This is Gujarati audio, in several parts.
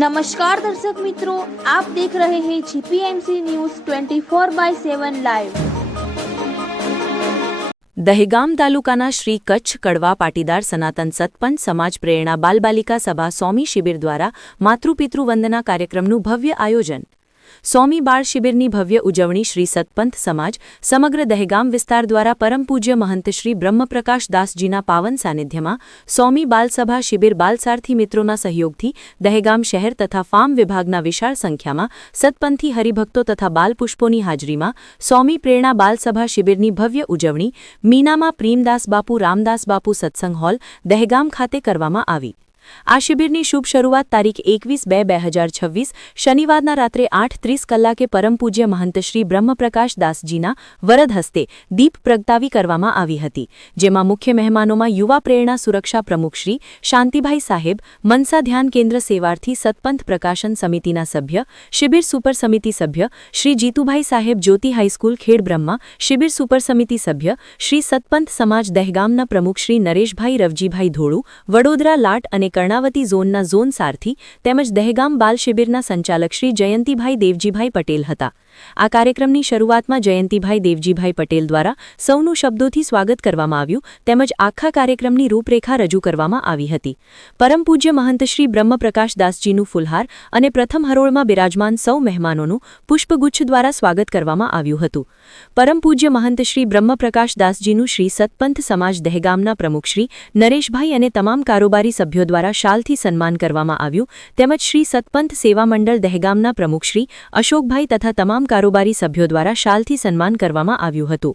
नमस्कार दर्शक मित्रों, आप देख रहे हैं जीपीएमसी न्यूज़ 24/7 લાઈવ। દહેગામ તાલુકાના શ્રી કચ્છ કડવા પાટીદાર સનાતન સતપંથ સમાજ પ્રેરણા બાલબાલિકા સભા સોમી શિબિર દ્વારા માતૃપિતૃ વંદના કાર્યક્રમનું ભવ્ય આયોજન। સોમી બાળ શિબિરની ભવ્ય ઉજવણી શ્રી સતપંથ સમાજ સમગ્ર દહેગામ વિસ્તાર દ્વારા પરમ પૂજ્ય મહંત શ્રી બ્રહ્મપ્રકાશ દાસજીના પાવન સાનિધ્યમાં સોમી બાલસભા શિબિર બાલસારથી મિત્રોના સહયોગથી દહેગામ શહેર તથા ફાર્મ વિભાગના વિશાળ સંખ્યામાં સતપંથી હરિભક્તો તથા બાલપુષ્પોની હાજરીમાં સોમી પ્રેરણા બાલસભા શિબિરની ભવ્ય ઉજવણી મીનામાં પ્રેમદાસ બાપુ રામદાસ બાપુ સત્સંગ હોલ દહેગામ ખાતે કરવામાં આવી। આ શિબિરની શુભ શરૂઆત તારીખ 21/2/2026 શનિવારના રાત્રે 8:30 કલાકે પરમ પૂજ્ય મહંત શ્રી બ્રહ્મપ્રકાશ દાસજીના વરદ હસ્તે દીપ પ્રગટાવી કરવામાં આવી હતી, જેમાં મુખ્ય મહેમાનોમાં યુવા પ્રેરણા સુરક્ષા પ્રમુખ શ્રી શાંતિભાઈ સાહેબ, મનસા ધ્યાન કેન્દ્ર સેવાર્થી સતપંથ પ્રકાશન સમિતિના સભ્ય, શિબિર સુપર સમિતિ સભ્ય શ્રી જીતુભાઈ સાહેબ, જ્યોતિ હાઈસ્કૂલ ખેડબ્રહ્મા શિબિર સુપર સમિતિ સભ્ય શ્રી સતપંથ સમાજ દહેગામના પ્રમુખ શ્રી નરેશભાઈ રવજીભાઈ ધોળુ, વડોદરા લાટ અને કર્ણાવતી ઝોનના ઝોન સારથી તેમજ દહેગામ બાલ શિબિરના સંચાલક શ્રી જયંતિભાઈ દેવજીભાઈ પટેલ હતા। આ કાર્યક્રમની શરૂઆતમાં જયંતિભાઈ દેવજીભાઈ પટેલ દ્વારા સૌનું શબ્દોથી સ્વાગત કરવામાં આવ્યું તેમજ આખા કાર્યક્રમની રૂપરેખા રજૂ કરવામાં આવી હતી। પરમ પૂજ્ય મહંત શ્રી બ્રહ્મપ્રકાશ દાસજીનું ફુલહાર અને પ્રથમ હરોળમાં બિરાજમાન સૌ મહેમાનોનું પુષ્પગુચ્છ દ્વારા સ્વાગત કરવામાં આવ્યું હતું। પરમ પૂજ્ય મહંત શ્રી બ્રહ્મપ્રકાશ દાસજીનું શ્રી સતપંથ સમાજ દહેગામના પ્રમુખ શ્રી નરેશભાઈ અને તમામ કારોબારી સભ્યો દ્વારા શાલથી સન્માન કરવામાં આવ્યું તેમજ શ્રી સતપંથ સેવા મંડળ દહેગામના પ્રમુખ શ્રી અશોકભાઈ તથા તમામ કારોબારી સભ્યો દ્વારા શાલથી સન્માન કરવામાં આવ્યું હતું।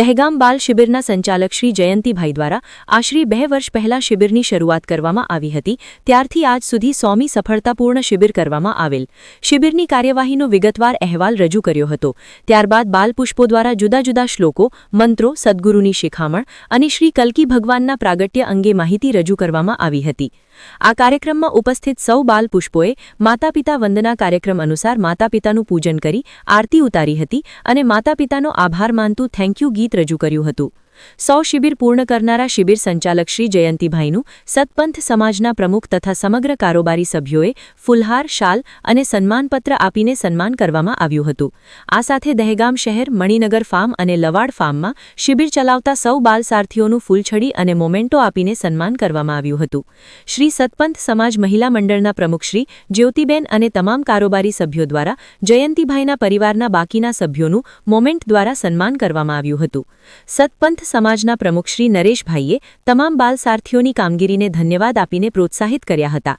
દહેગામ બાલ શિબિરના સંચાલક શ્રી જયંતિભાઈ દ્વારા આશરે 2 વર્ષ પહેલા શિબિરની શરૂઆત કરવામાં આવી હતી, ત્યારથી આજ સુધી સોમી સફળતાપૂર્ણ શિબિર કરવામાં આવેલ। શિબિરની કાર્યવાહીનો વિગતવાર અહેવાલ રજૂ કર્યો હતો। ત્યારબાદ બાલપુષ્પો દ્વારા જુદા જુદા શ્લોકો, મંત્રો, સદ્ગુરુની શિખામણ અને શ્રી કલ્કી ભગવાનના પ્રાગટ્ય અંગે માહિતી રજૂ કરવામાં આવી હતી। આ કાર્યક્રમમાં ઉપસ્થિત સૌ બાલપુષ્પોએ માતાપિતા વંદના કાર્યક્રમ અનુસાર માતાપિતાનું પૂજન કરી આરતી ઉતારી હતી અને માતાપિતાનો આભાર માનતું થેન્ક યુ ગીત રજૂ કર્યું હતું। સૌ શિબિર પૂર્ણ કરનારા શિબિર સંચાલક શ્રી જયંતિભાઈનું સતપંથ સમાજના પ્રમુખ તથા સમગ્ર કારોબારી સભ્યોએ ફુલહાર, શાલ અને સન્માનપત્ર આપીને સન્માન કરવામાં આવ્યું હતું। આ સાથે દહેગામ શહેર, મણિનગર ફાર્મ અને લવાડ ફાર્મમાં શિબિર ચલાવતા સૌ બાલસારથીઓનું ફૂલછડી અને મોમેન્ટો આપીને સન્માન કરવામાં આવ્યું હતું। શ્રી સતપંથ સમાજ મહિલા મંડળના પ્રમુખ શ્રી જ્યોતિબેન અને તમામ કારોબારી સભ્યો દ્વારા જયંતિભાઈના પરિવારના બાકીના સભ્યોનું મોમેન્ટ દ્વારા સન્માન કરવામાં આવ્યું હતું। સતપંથ સમાજના પ્રમુખ શ્રી નરેશભાઈએ તમામ બાલસારથીઓની કામગીરીને ધન્યવાદ આપીને પ્રોત્સાહિત કર્યા હતા।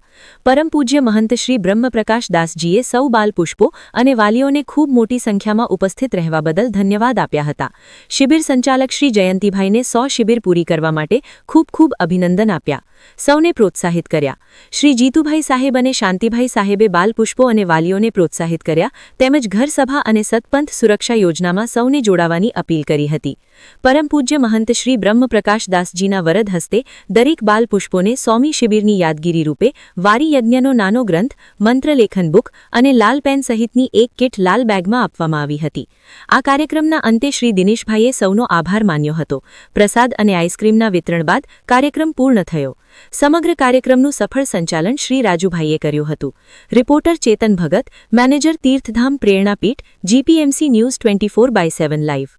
પરમ પૂજ્ય મહંત શ્રી બ્રહ્મપ્રકાશ દાસજીએ સૌ બાલપુષ્પો અને વાલીઓને ખૂબ મોટી સંખ્યામાં ઉપસ્થિત રહેવા બદલ ધન્યવાદ આપ્યા હતા। શિબિર સંચાલક શ્રી જયંતિભાઈને 100 શિબિર પૂરી કરવા માટે ખૂબ ખૂબ અભિનંદન આપ્યા, સૌને પ્રોત્સાહિત કર્યા। શ્રી જીતુભાઈ સાહેબ અને શાંતિભાઈ સાહેબે બાલપુષ્પો અને વાલીઓને પ્રોત્સાહિત કર્યા તેમજ ઘર સભા અને સતપંથ સુરક્ષા યોજનામાં સૌને જોડાવાની અપીલ કરી હતી। પરમ પૂજ્ય મહંત શ્રી બ્રહ્મપ્રકાશ દાસજીના વરદ હસ્તે દરેક બાલપુષ્પોને સોમી શિબિરની યાદગીરી રૂપે વારી યજ્ઞનો નાનો ગ્રંથ, મંત્રલેખન બુક અને લાલ પેન સહિતની એક કિટ લાલ બેગમાં આપવામાં આવી હતી। આ કાર્યક્રમના અંતે શ્રી દિનેશભાઈએ સૌનો આભાર માન્યો હતો। પ્રસાદ અને આઈસ્ક્રીમના વિતરણ બાદ કાર્યક્રમ પૂર્ણ થયો। સમગ્ર કાર્યક્રમનું સફળ સંચાલન શ્રી રાજુભાઈએ કર્યું હતું। રિપોર્ટર ચેતન ભગત, મેનેજર તીર્થધામ પ્રેરણાપીઠ, જીપીએમસી ન્યૂઝ 24/7 લાઈવ।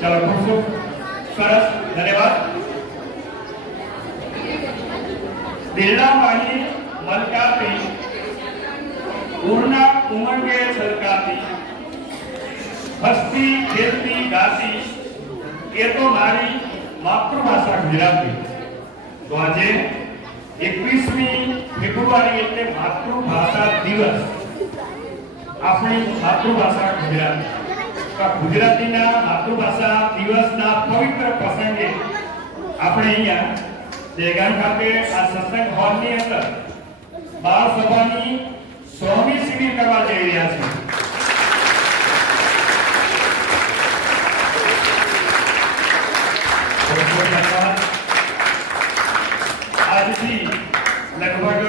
चलो खूब सरस धन्यवाद। दिल्लामाही मलकाती उड़ना उमंगे छलकाती हस्ती खेलती गाती ये तो मारी मातृभाषा गुजराती। तो आज 21મી ફેબ્રુઆરી એટલે માતૃભાષા દિવસ। આપણી માતૃભાષા ગુજરાતી। તો ગુજરાતીના માતૃભાષા દિવસના પવિત્ર પ્રસંગે આપણે અહીંયા દેગામ ખાતે આ સત્સંગ હોલની અંદર બાળ સભાની 100મી શિબિર કરવા જઈ રહ્યા છીએ। આજથી લગભગ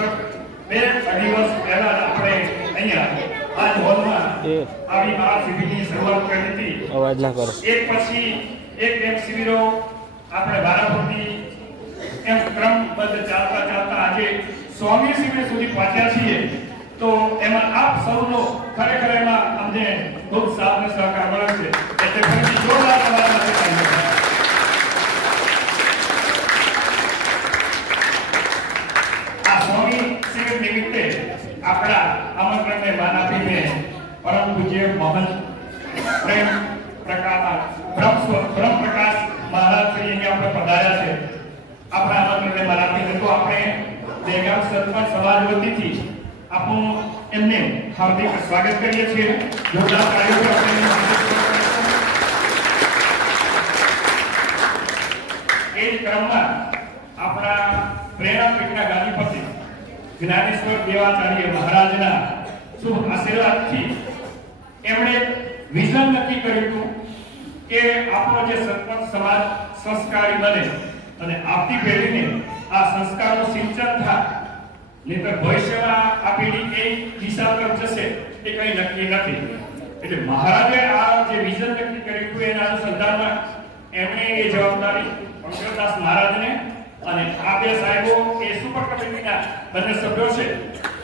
2-2.5 વર્ષ પહેલા આપણે અહીંયા આ હોલમાં આવી બાળ શિબિરની શરૂઆત કરી હતી। અવાજ ના કરો। એક પછી એક શિબિરો આપણે વારાફરતી એમ ક્રમબદ્ધ ચાલતા આજે 100મી શિબિર સુધી પહોંચ્યા છીએ। તો એમાં આપ સૌનો ખરેખર એમાં અમને ખૂબ સાથ અને સહકાર મળે છે, એટલે ફરીથી જોરદાર તમારા માટે તાળીઓ। આ 100મી શિબિર નિમિત્તે આપણા આમંત્રણને માન આપીને પરમ પૂજ્ય મોહન પ્રેમ પ્રકાશ મહારાજ શ્રી અહીંયા આપણે પધાર્યા છે। આપણા આમંત્રણને માન આપીને તો આપણે દેગામ સરપંચ સમાજ વતીથી આપણું એમને હાર્દિક સ્વાગત કરીએ છીએ। જોરદાર તાળીઓ આપણે એ જ ક્રમમાં આપણા પ્રેરણાપીઠના ગાદીપતિ જ્ઞાનેશ્વર દેવાચાર્ય મહારાજના શુભ આશીર્વાદથી એમણે વિઝન નક્કી કર્યું હતું કે આપણો જે સરપંચ સમાજ સંસ્કારી બને અને આવતી પેઢીને આ સંસ્કારનું સિંચન થાય, નહીંતર ભવિષ્યમાં આ પેઢી કઈ દિશા તરફ જશે એ કઈ નક્કી નથી। એટલે મહારાજે આ જે વિઝન નક્કી કર્યું હતું એના અનુસંધાનમાં એમણે એ જવાબદારી પંકજદાસ મહારાજને અને આ બે સાહેબો એ સુપર કમિટીના બંને સભ્યો છે,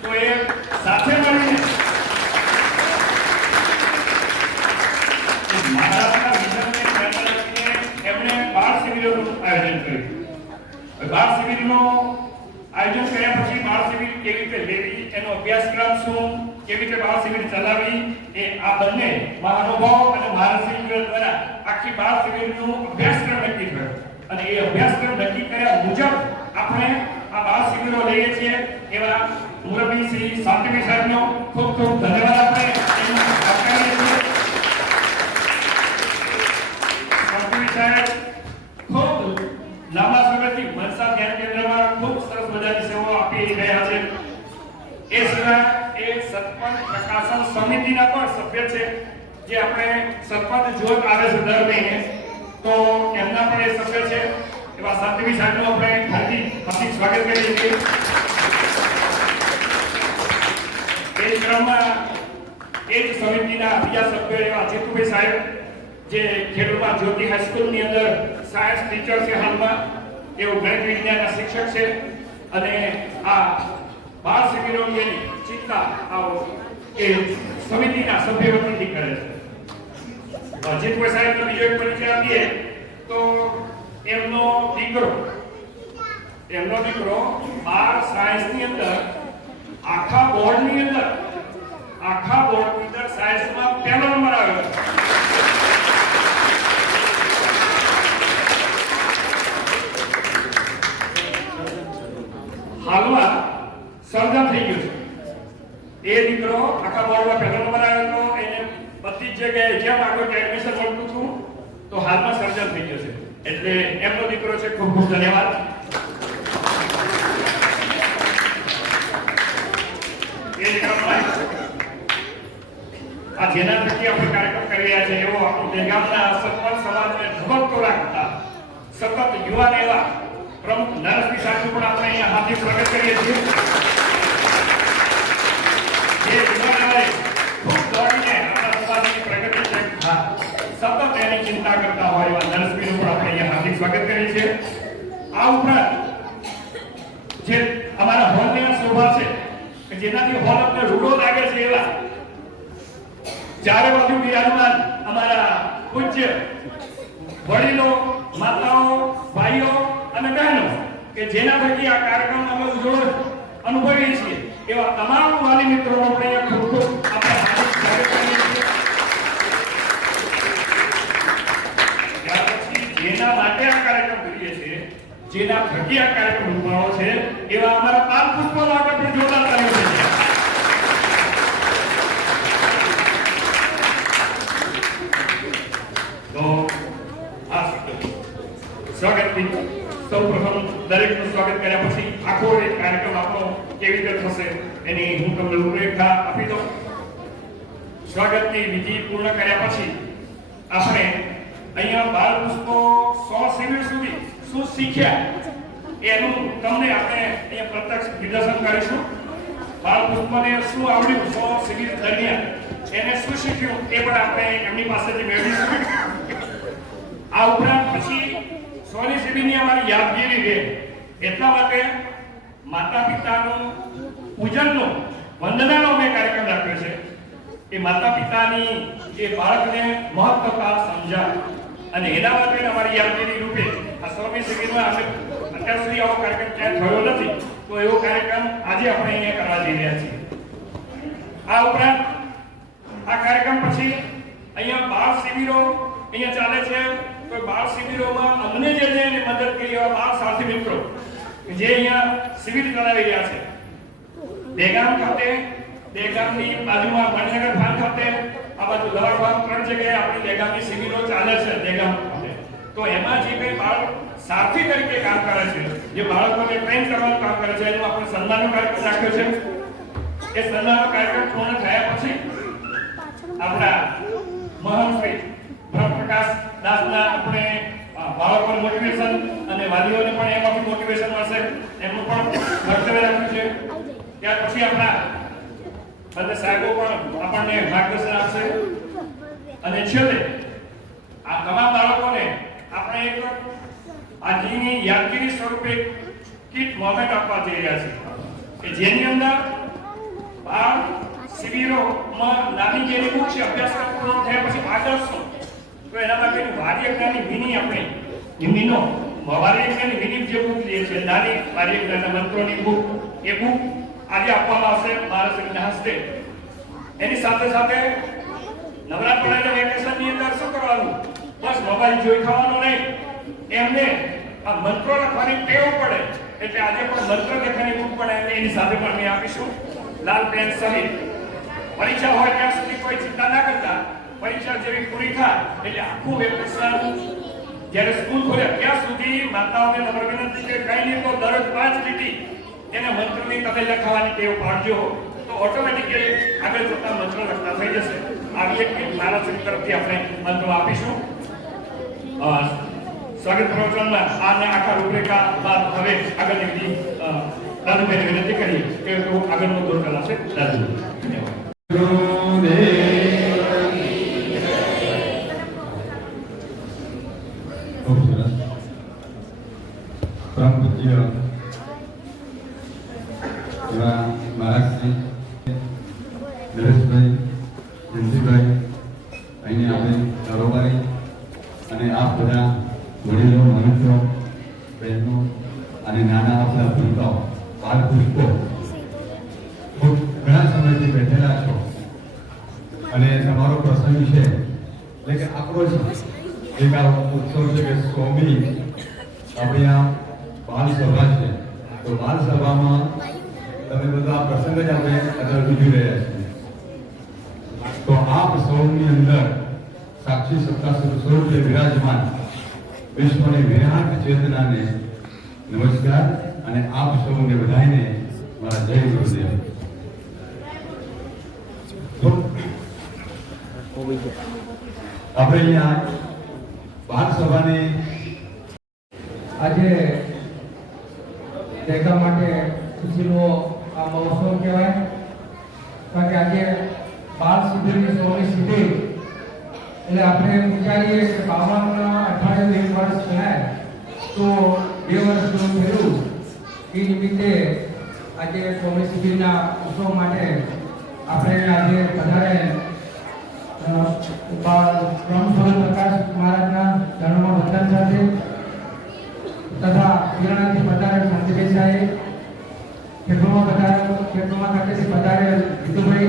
તો એ સાથે મળીને મહારાજના વિઝનને ધ્યાનમાં રાખીને એમણે બાળ શિબિરોનું આયોજન કર્યું। બાળ શિબિરનું આયોજન કર્યા પછી બાળ શિબિર કેવી રીતે લેવી, એનો અભ્યાસક્રમ શું, કેવી રીતે બાળ શિબિર ચલાવવી, એ આ બંને મહાનુભાવ અને મહારાજ દ્વારા આખી બાળ શિબિરનું અભ્યાસક્રમ નક્કી થયો અને એ અભ્યાસક્રમ નક્કી કર્યા મુજબ આપણે આ બાળ શિબિરો લઈએ છીએ। એવા મુરબ્બી શ્રી શાંતિભાઈ સાહેબનો ખૂબ ખૂબ ધન્યવાદ આપણે એમનો આપીએ છીએ। શાંતિભાઈ સાહેબ ખૂબ લાંબા સમયથી મનસા ધ્યાન કેન્દ્રમાં ખૂબ સરસ મજાની સેવાઓ આપી રહ્યા છે। એ સિવાય એ સરપંચ પ્રકાશન સમિતિના પણ સભ્ય છે, જે આપણે સરપંચ જોત આવે છે દર મહિને, તો એમના પણ એ સભ્ય છે। એવા શાંતિભાઈ સાહેબનું આપણે હાર્દિક સ્વાગત કરીએ છીએ। એ ક્રમમાં એ જ સમિતિના બીજા સભ્ય એવા જેતુભાઈ સાહેબ, જે ખેડૂતમાં જ્યોતિ હાઈસ્કૂલની અંદર સાયન્સ ટીચર છે, હાલમાં એઓ ગણિત વિજ્ઞાનના શિક્ષક છે અને આ બાળ શિબિરોની ચિંતા એ સમિતિના સભ્ય વતીથી કરે છે। જેતુભાઈ સાહેબનો બીજો એક પરિચય આપીએ તો એમનો દીકરો 12 સાયન્સની અંદર આખા બોર્ડની અંદર સાયન્સમાં પહેલો નંબર આવ્યો। હાલમાં સર્જન થઈ ગયું છે। એ દીકરો આખા બોર્ડમાં પહેલો નંબર આવ્યો હતો, એને બધી જ જગ્યાએ જ્યાં આગળ એડમિશન મળતું હતું તો હાલમાં સર્જન થઈ ગયું છે, એટલે એમનો દીકરો છે। ખૂબ ખૂબ ધન્યવાદ। એ ક્રમમાં આ જેના થકી આપણે કાર્યક્રમ કરી રહ્યા છે એવો આપણો દેગામના સરપંચ સમાજને ધબકતો રાખતા સતત યુવાન એવા પ્રમુખ નરસિંહ સાહેબનું પણ આપણે અહીંયા હાર્દિક સ્વાગત કરીએ છીએ। જે યુવાનોએ ખૂબ દોડીને આપણા સમાજની પ્રગતિ છે, સતત એની ચિંતા કરતા હોય એવા નરસિંહનું પણ આપણે અહીંયા હાર્દિક સ્વાગત કરીએ છીએ। આ ઉપરાંત જે અમારા હોલની શોભા છે કે જેનાથી હોલ અમને રૂડો લાગે છે એવા ચારે બાજુ બિરાજમાન અમારા પૂજ્ય વડીલો, માતાઓ, ભાઈઓ અને બહેનો કે જેના થકી આ કાર્યક્રમ અમે ઉજળો અનુભવીએ છીએ એવા તમામ વાલી મિત્રોનો આપણે ખૂબ ખૂબ આપણે હાર્દિક સ્વાગત કરીએ છીએ. ત્યાર પછી જેના માટે આ કાર્યક્રમ કરીએ છીએ, જેના થકી આ કાર્યક્રમ ઉજવવાનો છે એવા અમારા બાલ પુષ્પો માટે પણ જોરદાર તાળીઓ છે. તો આ સ્વાગતથી સૌપ્રથમ દરેકનું સ્વાગત કર્યા પછી આખો એક કાર્યક્રમ આપણો કેવી રીતે થશે એની હું તમને રૂપરેખા આપી દઉં. સ્વાગતની વિધિ પૂર્ણ કર્યા પછી આપણે અહીંયા બાળ પુષ્પો 100 શિબિર સુધી શું શીખ્યા એનું તમને આપણે અહીંયા પ્રત્યક્ષ નિદર્શન કરીશું. બાળ પુષ્પને શું આવડ્યું 100 શિબિર દરમિયાન, એને શું શીખ્યું એ પણ આપણે એમની પાસેથી મેળવીશું. આ ઉપરાંત પછી 100ની શિબિરની અમારી યાદગીરી રહે એટલા માટે માતા પિતાનું પૂજનનો વંદનાનો અમે કાર્યક્રમ રાખ્યો છે. એ માતા પિતાની એ બાળકને મહત્વતા સમજાય અને એના માટે અમારી યાદગીરી રૂપે આ 100ની શિબિરમાં અમે અત્યાર સુધી આવો કાર્યક્રમ ક્યાંય થયો નથી, તો એવો કાર્યક્રમ આજે આપણે અહીંયા કરવા જઈ રહ્યા છીએ. આ ઉપરાંત આ કાર્યક્રમ પછી અહીંયા બાળ શિબિરો અહીંયા ચાલે છે. તો બાળ શિબિરોમાં અમને જે છે એને મદદ કરી એવા બાળ સાથી મિત્રો જે અહીંયા શિબિર ચલાવી રહ્યા છે. દેગામ ખાતે, દેગામની બાજુમાં મણનગર ફાર્મ ખાતે, આ બાજુ લવાડ ફાર્મ 3 જગ્યાએ આપણી દેગામની શિબિરો ચાલે છે દેગામ ખાતે. તો એમાં જે કંઈ બાળ સાથી તરીકે કામ કરે છે, જે બાળકોને ટ્રેન કરવાનું કામ કરે છે, એનું આપણે સન્માનનો કાર્યક્રમ રાખ્યો છે. એ સન્માનનો કાર્યક્રમ પૂર્ણ થયા પછી આપણા મહાન શ્રી બ્રહ્મપ્રકાશ દાસના આપણે બાળકોને મોટિવેશન અને વાલીઓને પણ એમાંથી મોટિવેશન મળશે, એમનું પણ વક્તવ્ય રાખ્યું છે. ત્યાર પછી આપણા બંને સાહેબો પણ આપણને માર્ગદર્શન આપશે અને છેલ્લે આ તમામ બાળકોને આપણે એક આજની યાદગીરી સ્વરૂપે કીટ મોમેન્ટ આપવા જઈ રહ્યા છીએ કે જેની અંદર બાળ શિબિરોમાં નાની જેની બુક છે અભ્યાસક્રમ પૂર્ણ થયા પછી આદર્શો, તો એના માટેની વાર્યજ્ઞાની વિની આપણે હિન્દીનો વાર્યજ્ઞાની વિની જે બુક લે છે, નાની વાર્યજ્ઞાનના મંત્રોની બુક, એ બુક આજે આપવામાં આવશે મહારાષ્ટ્રના હસ્તે. એની સાથે સાથે નવરાત્રિના વેકેશનની અંદર શું કરવાનું, બસ મોબાઈલ જોઈ ખાવાનો નહીં, એમને આ મંત્રો લખવાની ટેવ પડે એટલે આજે પણ મંત્ર લખવાની બુક પણ એની સાથે પણ અમે આપીશું. લાલ પેન સહિત પરીક્ષા હોય ત્યાં સુધી કોઈ ચિંતા ના કરતા, પરીક્ષા જેવી પૂરી થાય એટલે આખું વેકેશન જ્યારે સ્કૂલ ખોલે ત્યાં સુધી માતાઓને નમ્ર વિનંતી કે કઈ નહીં તો દરરોજ 5 લીટી એને મંત્રની તમે લખવાની ટેવ પાડજો, તો ઓટોમેટિકલી આગળ જતા મંત્ર લખતા થઈ જશે. આવી એક મારા તરફથી આપણે મંત્રો આપીશું. સ્વાગત પ્રવચનમાં આને આખા રૂપરેખા બાદ હવે આગળની વિધિ દાદુભાઈને વિનંતી કરીએ કે આગળનો દોર કરાશે. દાદુ પરમ પૂજ્ય એવા મહારાજશ્રી નરેશભાઈ, જયંતિભાઈ, અહીંયા આપણે કારોબારી અને આપ બધા વડીલો, મનુષ્યો, બહેનો અને નાના આપણા ભૂલકાઓ, બાળ પુષ્પો ખૂબ ઘણા સમયથી બેઠેલા છો અને તમારો પ્રસંગ છે એટલે કે આપણો જ એક આ ઉત્સવ છે કે 100મી આપણી આ બાલ સભા છે. તો બાલ સભામાં તમે બધા આ પ્રસંગ જ આપણે આગળ ઉજવી રહ્યા છીએ. તો આપ સૌની અંદર સાક્ષી સત્તા સ્વરૂપે વિરાજમાન વિશ્વની વિરાટ ચેતનાને નમસ્કાર અને આપ સૌને બધાને મારા જય ગુરુદેવ. તો આપણે અહીંયા બાળ સભાની આજે દેખા માટે ખુશીનો આ મહોત્સવ કહેવાય, કારણ કે આજે બાળ શિબિરની 100મી શિબિર એટલે આપણે વિચારીએ કે 52 અઠવાડિયે 1 વર્ષ થયા તો 2 વર્ષ પૂરું થયું. એ નિમિત્તે આજે 100મી શિબિરના ઉત્સવ માટે આપણે આજે વધારે બ્રહ્મસ્વરૂપ પ્રકાશ મહારાજના ચરણોમાં શાંતિભાઈ સાહેબ, ખેતરોમાં ખાતેથી પધારે જીતુભાઈ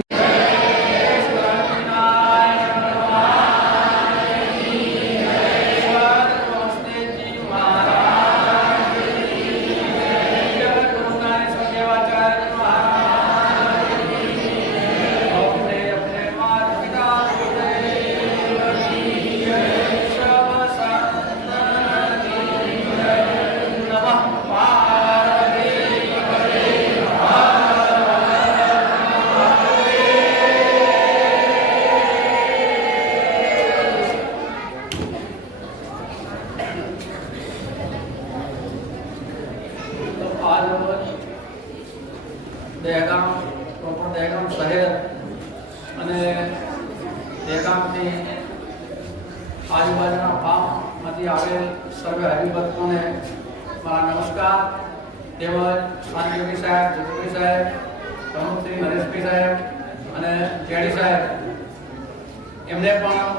દહેગામ પ્રોપર દહેગામ શહેર અને દહેગામથી આજુબાજુના ગામમાંથી આવેલ સર્વે હરિભક્તોને મારા નમસ્કાર. તેમજ શાંતિભાઈ સાહેબ, જીતુભાઈ સાહેબ, પ્રમુખશ્રી નરેશભાઈ સાહેબ અને જેડી સાહેબ એમને પણ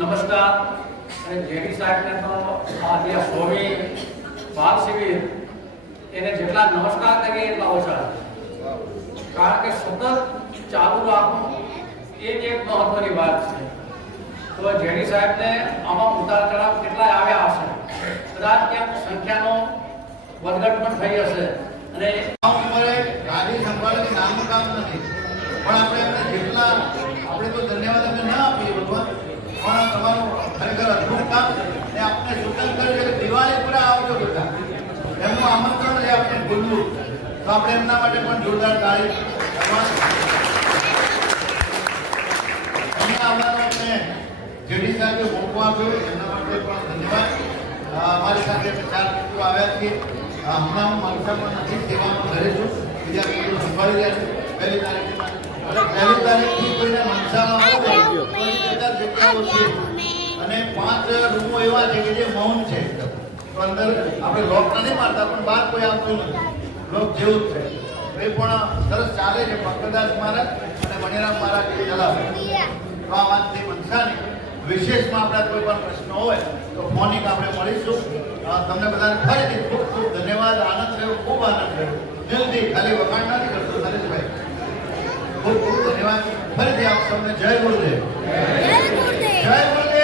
નમસ્કાર. અને જેડી સાહેબને તો આજે સ્વામી બાળ શિબિર એને જેટલા નમસ્કાર કરીએ એટલા ઓછા, કારણ કે સતત ચાલુ રાખવું એ જ એક મહત્વની વાત છે. તો જેડી સાહેબને આમાં ઉતાર ચઢાવ કેટલાય આવ્યા હશે, કદાચ ક્યાંક સંખ્યાનો વધઘટ પણ થઈ હશે. અને ગાડી સંભાળવાની નાનું કામ નથી, પણ આપણે એમને જેટલા આપણે તો ધન્યવાદ એમને ના આપીએ ભગવાન, પણ તમારું ખરેખર અદભુત કામ. ને આપણે સૂચન કર્યું કે દિવાળી પર આવજો બધા, એમનું આમંત્રણ છે આપણે ભૂલવું, તો આપણે એમના માટે પણ જોરદાર તાળી. અહીંયા આવવાનું આપણે જેડી સાહેબે મોકો આપ્યો એમના માટે પણ ધન્યવાદ. અમારી સાથે 4 મિત્રો આવ્યા છીએ. હમણાં હું માલસામાં નથી, સેવામાં ઘરે છું, બીજા મિત્રો સંભાળી રહ્યા છે. 1 તારીખથી કોઈને મનસામાં આવે તો બધા જગ્યાઓ છે અને 5 રૂમો એવા છે કે જે મૌન છે, તો અંદર આપણે લોક નથી મારતા, પણ બહાર કોઈ આવતું નથી, લોક જેવું જ છે. એ પણ સરસ ચાલે છે. પંકજદાસ મહારાજ અને મણિરામ મહારાજ ચલાવે. તો આ વાત થઈ મનસાની. વિશેષમાં આપણા કોઈ પણ પ્રશ્નો હોય તો ફોનિક આપણે મળીશું. તમને બધાને ફરીથી ખૂબ ખૂબ ધન્યવાદ. આનંદ રહ્યો, ખૂબ આનંદ રહ્યો. જલ્દી ખાલી વખાણ નથી કરતો નરેશભાઈ. ખૂબ ખૂબ ધન્યવાદ ફરીથી આપ સૌને. જય ગુરુદેવ. જય ગુરુદેવ.